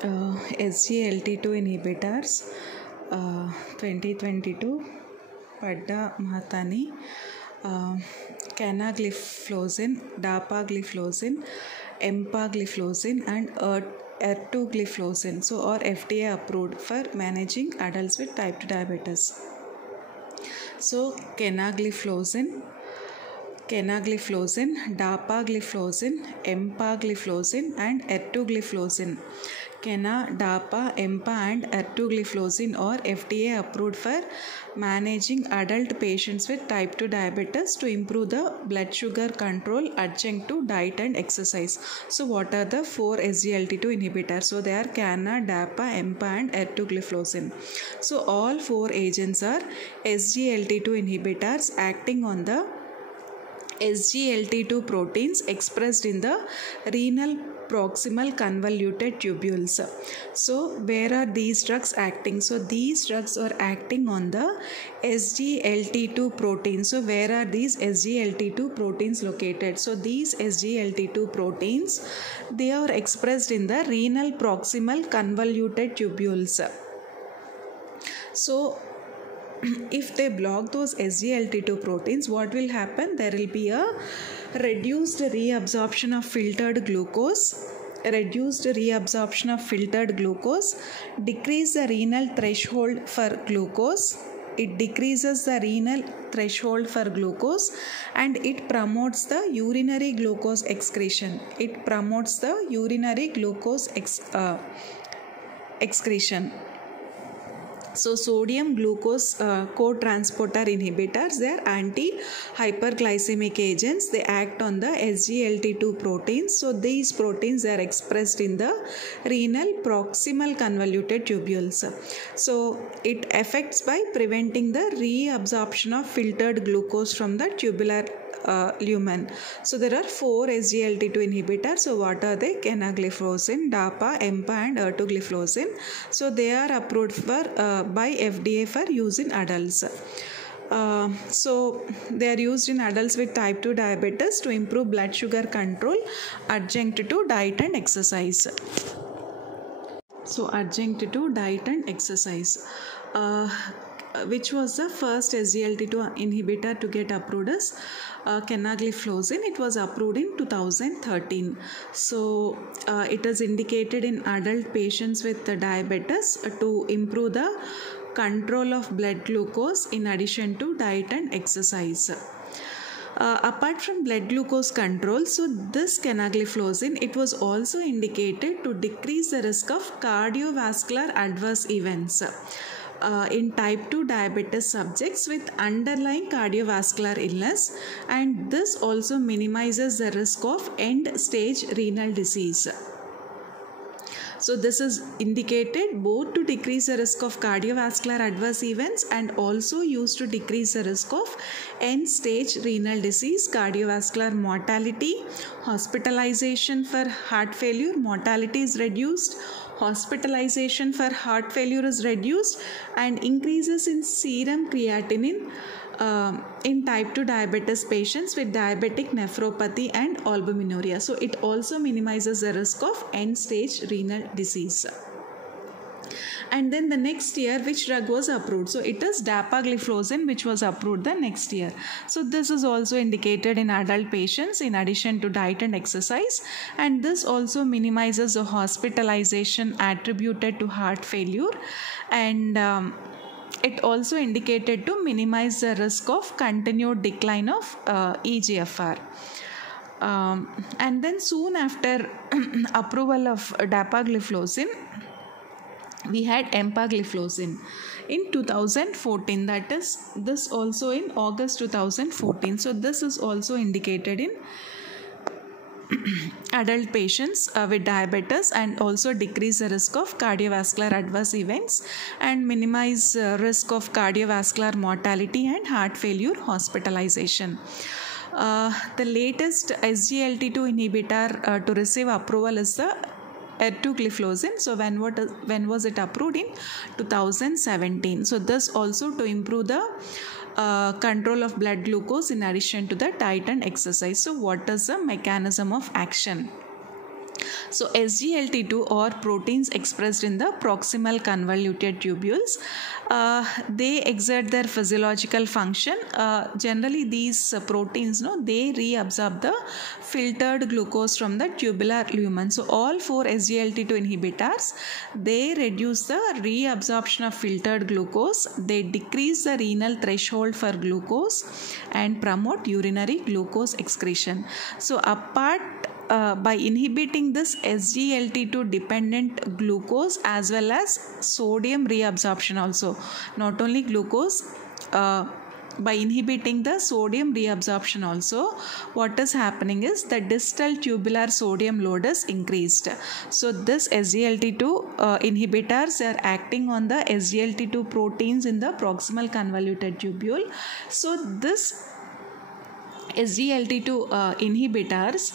SGLT2 inhibitors 2022 Padda Mahatani canagliflozin, dapagliflozin, empagliflozin and ertugliflozin are FDA approved for managing adults with type 2 diabetes. So canagliflozin, dapagliflozin, empagliflozin and ertugliflozin. Cana, dapa, empa and ertugliflozin are FDA approved for managing adult patients with type 2 diabetes to improve the blood sugar control adjunct to diet and exercise. So what are the 4 SGLT2 inhibitors? So they are cana, dapa, empa and ertugliflozin. So all 4 agents are SGLT2 inhibitors acting on the SGLT2 proteins expressed in the renal proximal convoluted tubules. So where are these drugs acting? So these drugs are acting on the SGLT2 proteins. So where are these SGLT2 proteins located? So these SGLT2 proteins, they are expressed in the renal proximal convoluted tubules. So if they block those SGLT2 proteins, what will happen? There will be a reduced reabsorption of filtered glucose, decrease the renal threshold for glucose. It decreases the renal threshold for glucose and it promotes the urinary glucose excretion. So sodium glucose co-transporter inhibitors, they are anti-hyperglycemic agents. They act on the SGLT2 proteins. So these proteins are expressed in the renal proximal convoluted tubules. So it affects by preventing the reabsorption of filtered glucose from the tubular lumen. So there are 4 SGLT2 inhibitors. So what are they? Canagliflozin, DAPA, EMPA and ertugliflozin. So they are approved for by FDA for use in adults. So they are used in adults with type 2 diabetes to improve blood sugar control adjunct to diet and exercise. So adjunct to diet and exercise. Which was the first SGLT2 inhibitor to get approved as canagliflozin. It was approved in 2013. So it is indicated in adult patients with diabetes to improve the control of blood glucose in addition to diet and exercise. Apart from blood glucose control, so this canagliflozin, it was also indicated to decrease the risk of cardiovascular adverse events in type 2 diabetes subjects with underlying cardiovascular illness, and this also minimizes the risk of end-stage renal disease. So this is indicated both to decrease the risk of cardiovascular adverse events and also used to decrease the risk of end-stage renal disease, cardiovascular mortality, hospitalization for heart failure, mortality is reduced, hospitalization for heart failure is reduced, and increases in serum creatinine in type 2 diabetes patients with diabetic nephropathy and albuminuria. So it also minimizes the risk of end-stage renal disease. And then the next year, which drug was approved? So it is dapagliflozin, which was approved the next year. So this is also indicated in adult patients in addition to diet and exercise, and this also minimizes the hospitalization attributed to heart failure, and it also indicated to minimize the risk of continued decline of EGFR. And then soon after approval of dapagliflozin, we had empagliflozin in 2014, that is this also in August 2014. So this is also indicated in adult patients with diabetes and also decrease the risk of cardiovascular adverse events and minimize risk of cardiovascular mortality and heart failure hospitalization. The latest SGLT2 inhibitor to receive approval is the ertugliflozin. So when was it approved? In 2017. So this also to improve the control of blood glucose in addition to the diet and exercise. So what is the mechanism of action? So SGLT2 or proteins expressed in the proximal convoluted tubules, they exert their physiological function. Generally these proteins, they reabsorb the filtered glucose from the tubular lumen. So all 4 SGLT2 inhibitors, they reduce the reabsorption of filtered glucose, they decrease the renal threshold for glucose and promote urinary glucose excretion. So by inhibiting this SGLT2 dependent glucose as well as sodium reabsorption also, not only glucose, by inhibiting the sodium reabsorption also, what is happening is the distal tubular sodium load is increased. So this SGLT2 inhibitors are acting on the SGLT2 proteins in the proximal convoluted tubule. So this SGLT2 inhibitors,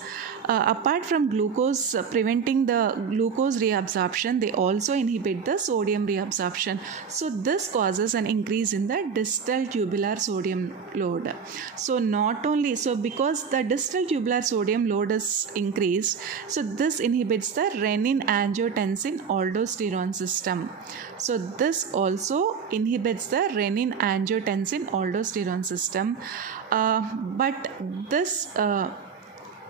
apart from glucose preventing the glucose reabsorption, they also inhibit the sodium reabsorption. So this causes an increase in the distal tubular sodium load. So not only so, because the distal tubular sodium load is increased, so this inhibits the renin angiotensin aldosterone system. So this also inhibits the renin angiotensin aldosterone system. But this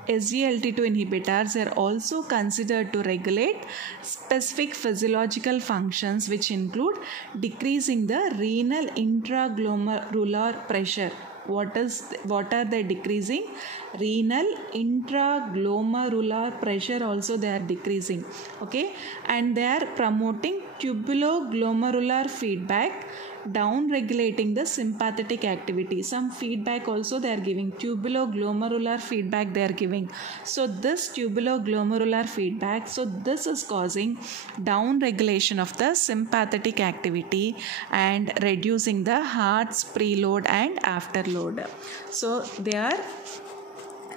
SGLT2 inhibitors are also considered to regulate specific physiological functions, which include decreasing the renal intraglomerular pressure. What are they decreasing? Renal intraglomerular pressure also they are decreasing. Okay, and they are promoting tubuloglomerular feedback, down regulating the sympathetic activity. Some feedback also they are giving, tubuloglomerular feedback they are giving. So this tubuloglomerular feedback, so this is causing down regulation of the sympathetic activity and reducing the heart's preload and afterload. So they are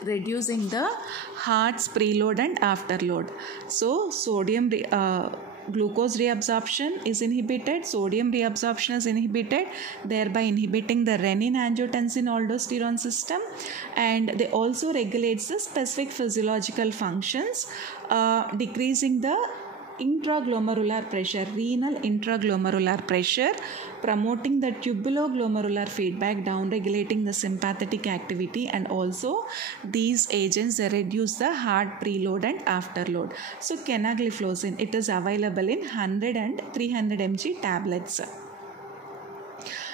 reducing the heart's preload and afterload. So sodium glucose reabsorption is inhibited, sodium reabsorption is inhibited, thereby inhibiting the renin angiotensin aldosterone system, and they also regulates the specific physiological functions, decreasing the intraglomerular pressure, renal intraglomerular pressure, promoting the tubuloglomerular feedback, down regulating the sympathetic activity, and also these agents they reduce the heart preload and afterload. So canagliflozin, it is available in 100 and 300 mg tablets.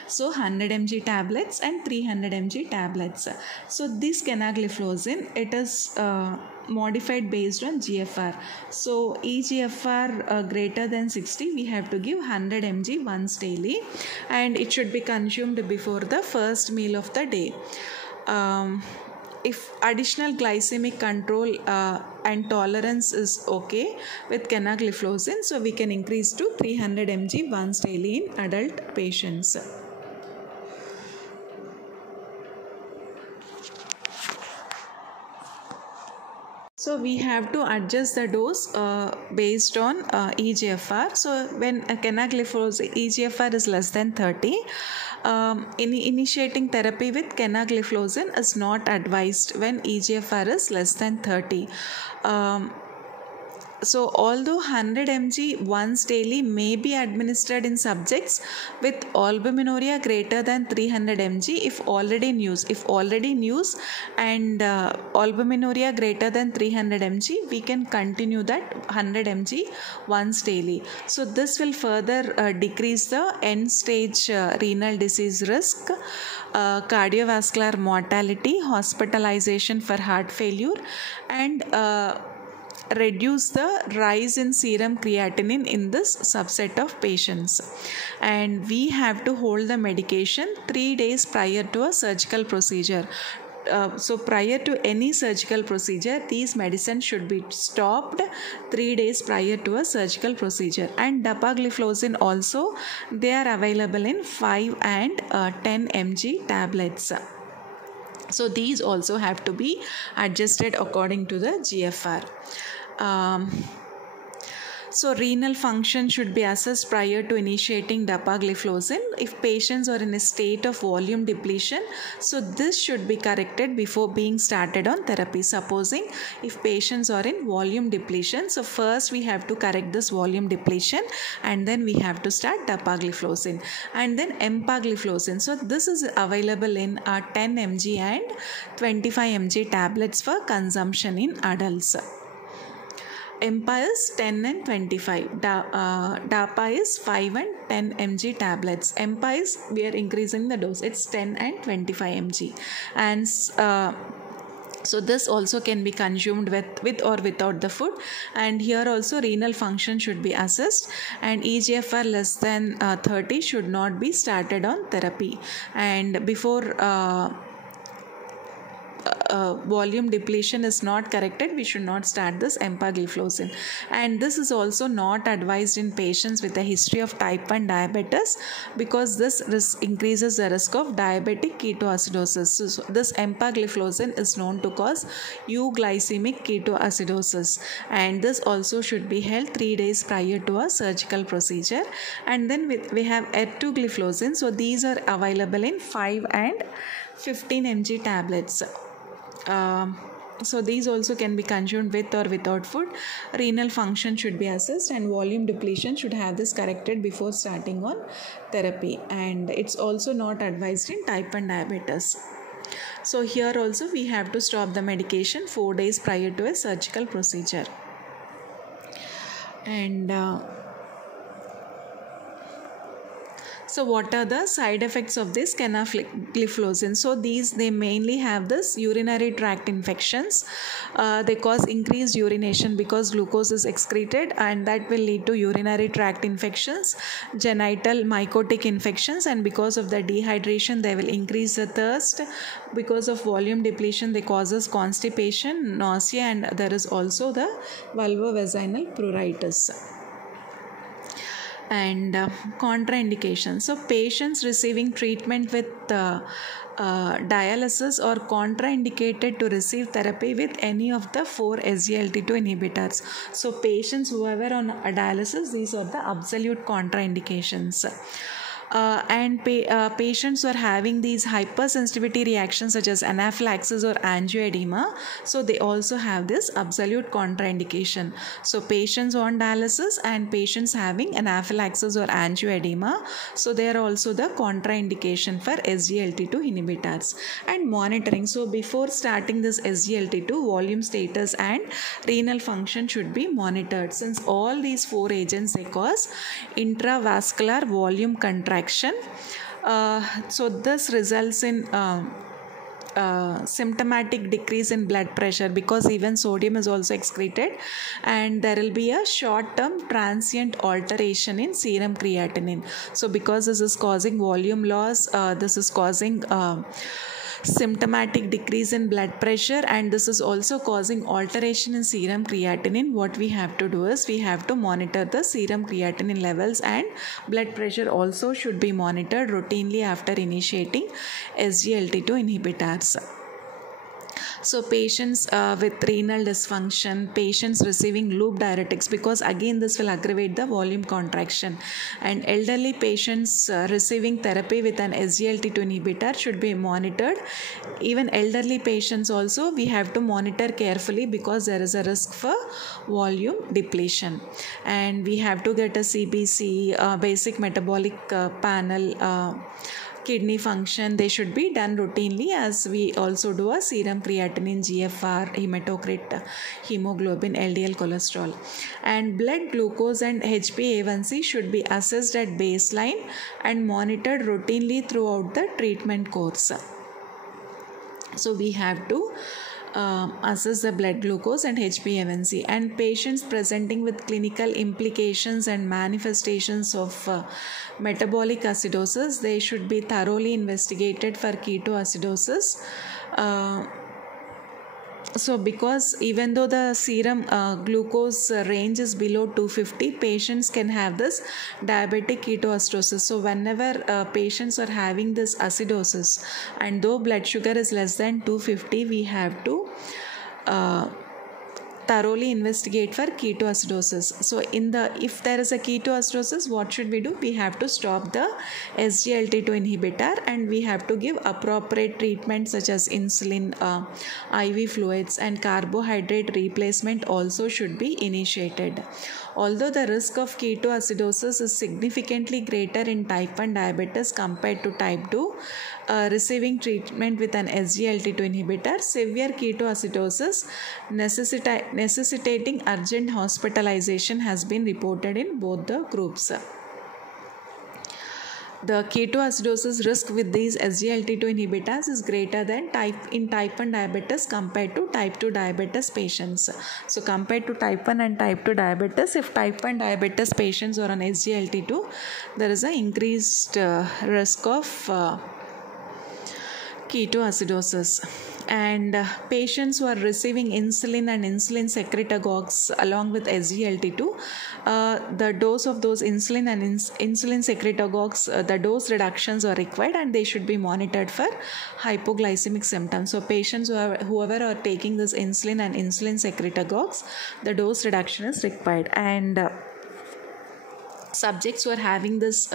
So 100 mg tablets and 300 mg tablets. So this canagliflozin, it is modified based on GFR. So eGFR greater than 60, we have to give 100 mg once daily, and it should be consumed before the first meal of the day. If additional glycemic control and tolerance is okay with canagliflozin, so we can increase to 300 mg once daily in adult patients. So we have to adjust the dose based on eGFR. So when canagliflozin eGFR is less than 30, initiating therapy with canagliflozin is not advised when eGFR is less than 30. So although 100 mg once daily may be administered in subjects with albuminuria greater than 300 mg if already news and albuminuria greater than 300 mg, we can continue that 100 mg once daily. So this will further decrease the end stage renal disease risk, cardiovascular mortality, hospitalization for heart failure, and reduce the rise in serum creatinine in this subset of patients. And we have to hold the medication 3 days prior to a surgical procedure. So prior to any surgical procedure, these medicines should be stopped 3 days prior to a surgical procedure. And dapagliflozin also, they are available in 5 and 10 mg tablets. So these also have to be adjusted according to the GFR. So renal function should be assessed prior to initiating dapagliflozin if patients are in a state of volume depletion. So this should be corrected before being started on therapy. Supposing if patients are in volume depletion, so first we have to correct this volume depletion and then we have to start dapagliflozin and then empagliflozin. So this is available in 10 mg and 25 mg tablets for consumption in adults. EMPA is 10 and 25. DAPA is 5 and 10 mg tablets. EMPA is, we are increasing the dose. It's 10 and 25 mg. And so this also can be consumed with or without the food. And here also renal function should be assessed, and EGFR less than 30 should not be started on therapy. And before volume depletion is not corrected, we should not start this empagliflozin. And this is also not advised in patients with a history of type 1 diabetes, because this increases the risk of diabetic ketoacidosis. So this empagliflozin is known to cause euglycemic ketoacidosis, and this also should be held 3 days prior to a surgical procedure. And then we have ertugliflozin. So these are available in 5 and 15 mg tablets. So these also can be consumed with or without food. Renal function should be assessed and volume depletion should have this corrected before starting on therapy. And it's also not advised in type 1 diabetes. So here also we have to stop the medication 4 days prior to a surgical procedure. And so what are the side effects of this canagliflozin? So they mainly have this urinary tract infections. They cause increased urination because glucose is excreted, and that will lead to urinary tract infections, genital mycotic infections, and because of the dehydration they will increase the thirst. Because of volume depletion they causes constipation, nausea, and there is also the vulvovaginal pruritus. And contraindications. So patients receiving treatment with dialysis are contraindicated to receive therapy with any of the 4 SGLT2 inhibitors. So patients who are on dialysis, these are the absolute contraindications. And patients are having these hypersensitivity reactions such as anaphylaxis or angioedema, so they also have this absolute contraindication. So patients on dialysis and patients having anaphylaxis or angioedema, so they are also the contraindication for SGLT2 inhibitors. And monitoring, so before starting this SGLT2, volume status and renal function should be monitored, since all these 4 agents they cause intravascular volume contraction. So this results in symptomatic decrease in blood pressure, because even sodium is also excreted, and there will be a short-term transient alteration in serum creatinine. So because this is causing volume loss, this is causing symptomatic decrease in blood pressure, and this is also causing alteration in serum creatinine. What we have to do is we have to monitor the serum creatinine levels, and blood pressure also should be monitored routinely after initiating SGLT2 inhibitors. So patients with renal dysfunction, patients receiving loop diuretics, because again this will aggravate the volume contraction, and elderly patients receiving therapy with an SGLT2 inhibitor should be monitored. Even elderly patients also we have to monitor carefully, because there is a risk for volume depletion. And we have to get a CBC, basic metabolic panel, kidney function, they should be done routinely, as we also do a serum creatinine, GFR, hematocrit, hemoglobin, LDL cholesterol. And blood glucose and HbA1c should be assessed at baseline and monitored routinely throughout the treatment course. So we have to assess the blood glucose and HbA1c. And patients presenting with clinical implications and manifestations of metabolic acidosis, they should be thoroughly investigated for ketoacidosis. So because even though the serum glucose range is below 250, patients can have this diabetic ketoacidosis. So whenever patients are having this acidosis, and though blood sugar is less than 250, we have to thoroughly investigate for ketoacidosis. So if there is a ketoacidosis, what should we do? We have to stop the SGLT2 inhibitor and we have to give appropriate treatment such as insulin, IV fluids, and carbohydrate replacement also should be initiated. Although the risk of ketoacidosis is significantly greater in type 1 diabetes compared to type 2, receiving treatment with an SGLT2 inhibitor, severe ketoacidosis necessitating urgent hospitalization has been reported in both the groups. The ketoacidosis risk with these SGLT2 inhibitors is greater than in type 1 diabetes compared to type 2 diabetes patients. So compared to type 1 and type 2 diabetes, if type 1 diabetes patients are on SGLT2, there is an increased risk of ketoacidosis. And patients who are receiving insulin and insulin secretagogues along with SGLT2, the dose of those insulin and insulin secretagogues, the dose reductions are required and they should be monitored for hypoglycemic symptoms. So patients whoever are taking this insulin and insulin secretagogues, the dose reduction is required. And subjects who are having this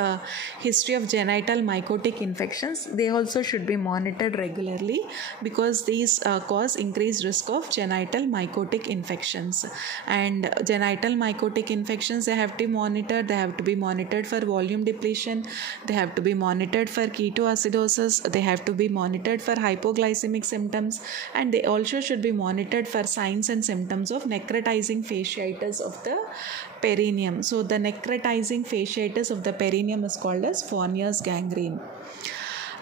history of genital mycotic infections, they also should be monitored regularly because these cause increased risk of genital mycotic infections. And genital mycotic infections, they have to be monitored. They have to be monitored for volume depletion. They have to be monitored for ketoacidosis. They have to be monitored for hypoglycemic symptoms, and they also should be monitored for signs and symptoms of necrotizing fasciitis of the perineum. So the necrotizing fasciitis of the perineum is called as Fournier's gangrene.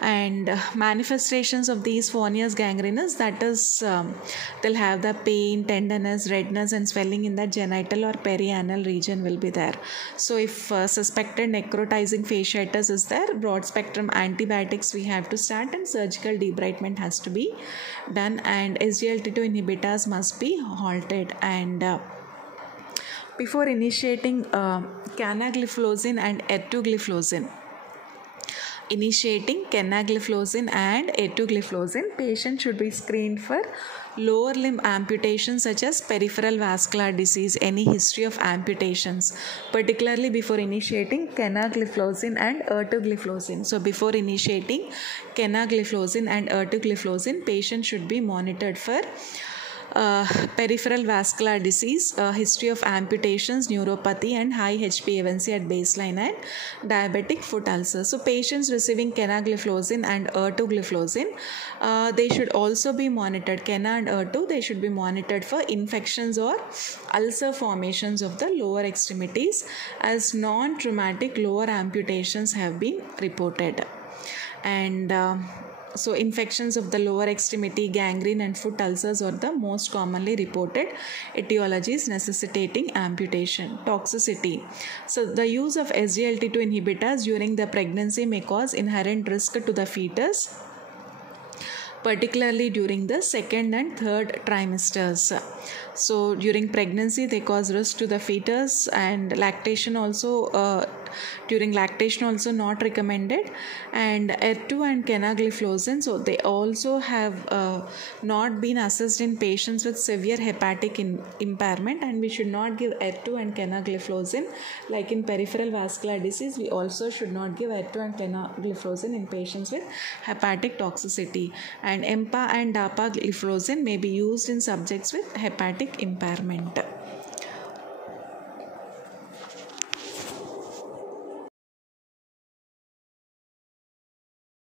And manifestations of these Fournier's gangrene is that is they'll have the pain, tenderness, redness and swelling in the genital or perianal region will be there. So if suspected necrotizing fasciitis is there, broad spectrum antibiotics we have to start and surgical debridement has to be done, and SGLT2 inhibitors must be halted. And before initiating canagliflozin and etugliflozin, patient should be screened for lower limb amputations such as peripheral vascular disease, any history of amputations, particularly before initiating canagliflozin and ertugliflozin. So before initiating canagliflozin and ertugliflozin, patient should be monitored for peripheral vascular disease, history of amputations, neuropathy and high HbA1c at baseline, and diabetic foot ulcers. So patients receiving canagliflozin and ertugliflozin, they should also be monitored. Cana and ertu, they should be monitored for infections or ulcer formations of the lower extremities, as non-traumatic lower amputations have been reported. And so infections of the lower extremity, gangrene and foot ulcers are the most commonly reported etiologies necessitating amputation. Toxicity. So the use of SGLT2 inhibitors during the pregnancy may cause inherent risk to the fetus, particularly during the second and third trimesters. So during pregnancy they cause risk to the fetus, and lactation also during lactation also not recommended. And ertu and canagliflozin, so they also have not been assessed in patients with severe hepatic impairment, and we should not give ertu and canagliflozin. Like in peripheral vascular disease, we also should not give ertu and canagliflozin in patients with hepatic toxicity. And EMPA and dapagliflozin may be used in subjects with hepatic impairment.